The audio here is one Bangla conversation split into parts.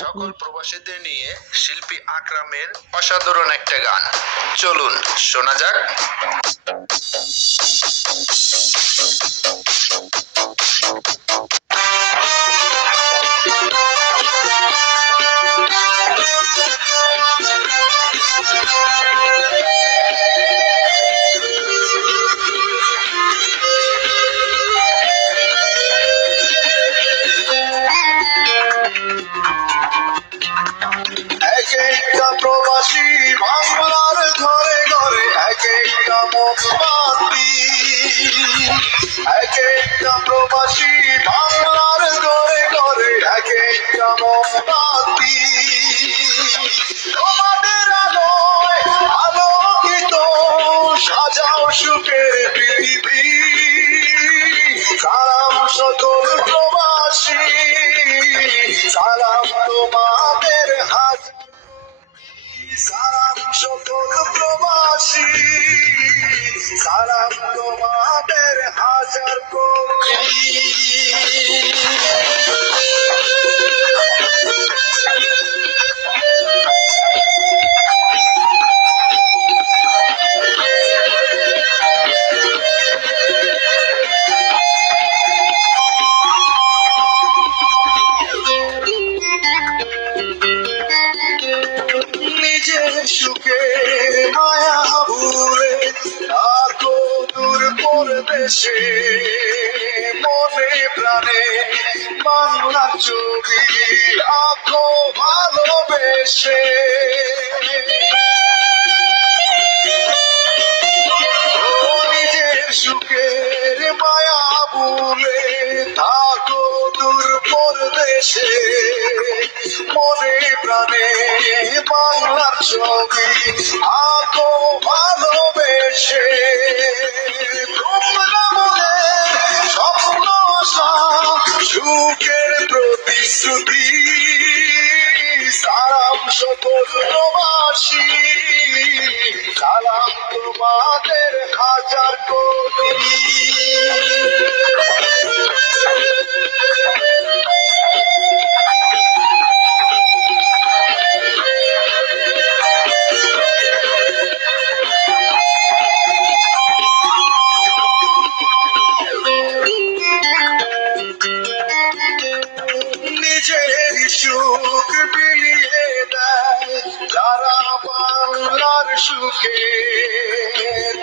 সকল প্রবাসীদের নিয়ে শিল্পী আকরামের অসাধারণ একটা গান, চলুন শোনা যাক। এক একটা প্রবাসী বাংলার ঘরে ঘরে এক একটা মোমবাতি, এক একটা প্রবাসী বাংলার ঘরে ঘরে এক একটা মোমবাতি। তোমাদের আলোয় আলোকিত সাজাও সুখের পৃথিবী। সালাম সকল প্রবাসী, সালাম তোমাদের হাত, সালাম সকল প্রবাসী, সালাম তোমাদের হাজার কোটি। নিজের সুখে মায়া ভুলে থাকো দূর পরদেশে, মনে প্রাণে বাংলার ছবি আঁকো ভালোবেসে। নিজের সুখের মায়া ভুলে থাকো দূর পরদেশে, মনে প্রাণে বাংলার ছবি আঁকো ভালোবেসে। তোমরা মনে স্বপ্ন আশা সুখের প্রতিশ্রুতি, সালাম সকল প্রবাসী, সালাম তোমাদের হাজার কোটি। নিজের সুখ বিলিয়ে দেয় যারা বাংলার সুখে,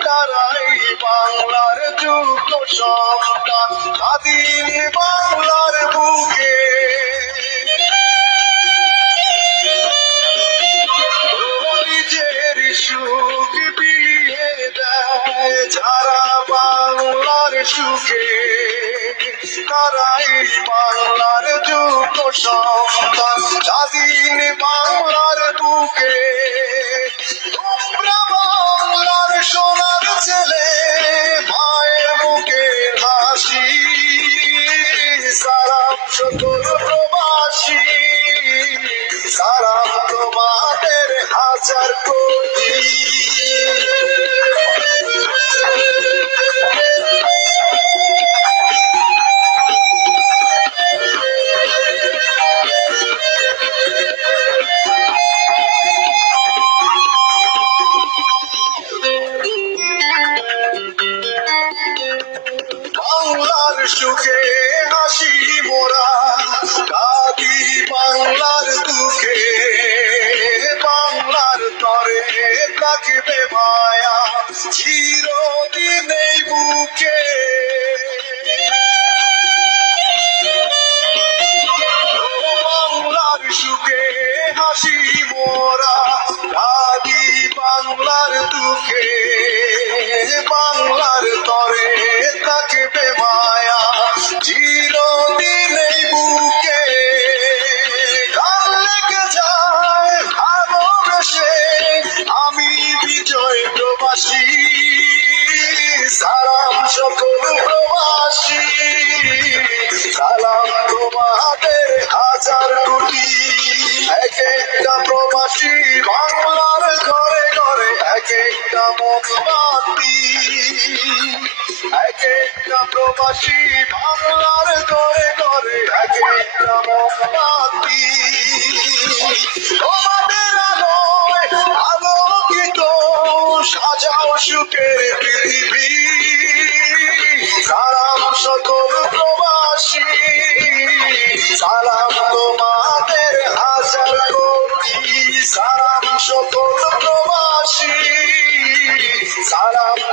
তারাই বাংলার যোগ্য সন্তান স্বাধীন বাংলার বুকে। নিজের সুখ বিলিয়ে দেয় যারা বাংলার সুখে, তারাই বাংলার যোগ্য সন্তান স্বাধীন বাংলার বুকে। তোমরা বাংলার সোনার ছেলে, মায়ের মুখের হাসি, সালাম সকল প্রবাসী, সালাম তোমাদের হাজার কোটি। বাংলার সুখে হাসি মোরা, কাঁদি বাংলার দুঃখে, বাংলার তরে থাকবে মায়া চিরদিন এই বুকে। বাংলার সুখে হাসি মোরা, কাঁদি বাংলার দুঃখে, বাংলার তরে থাকবে মায়া চিরদিন এই বুকে। গান লেগে যায় ভালোবেসে আমি বিজয় প্রবাসী, সালাম সকল প্রবাসী, সালাম তোমাদের হাজার কোটি। এক একটা প্রবাসী বাংলার ঘরে ঘরে এক একটা মোমবাতি, এক একটা প্রবাসী বাংলার ঘরে ঘরে এক একটা মোমবাতি।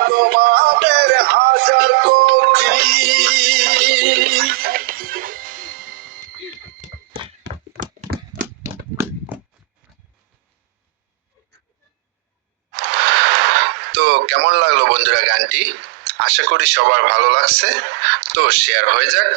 তোমাদের হাজার কোটি। তো কেমন লাগলো বন্ধুরা গানটি? আশা করি সবার ভালো লাগছে। তো শেয়ার হয়ে যাক।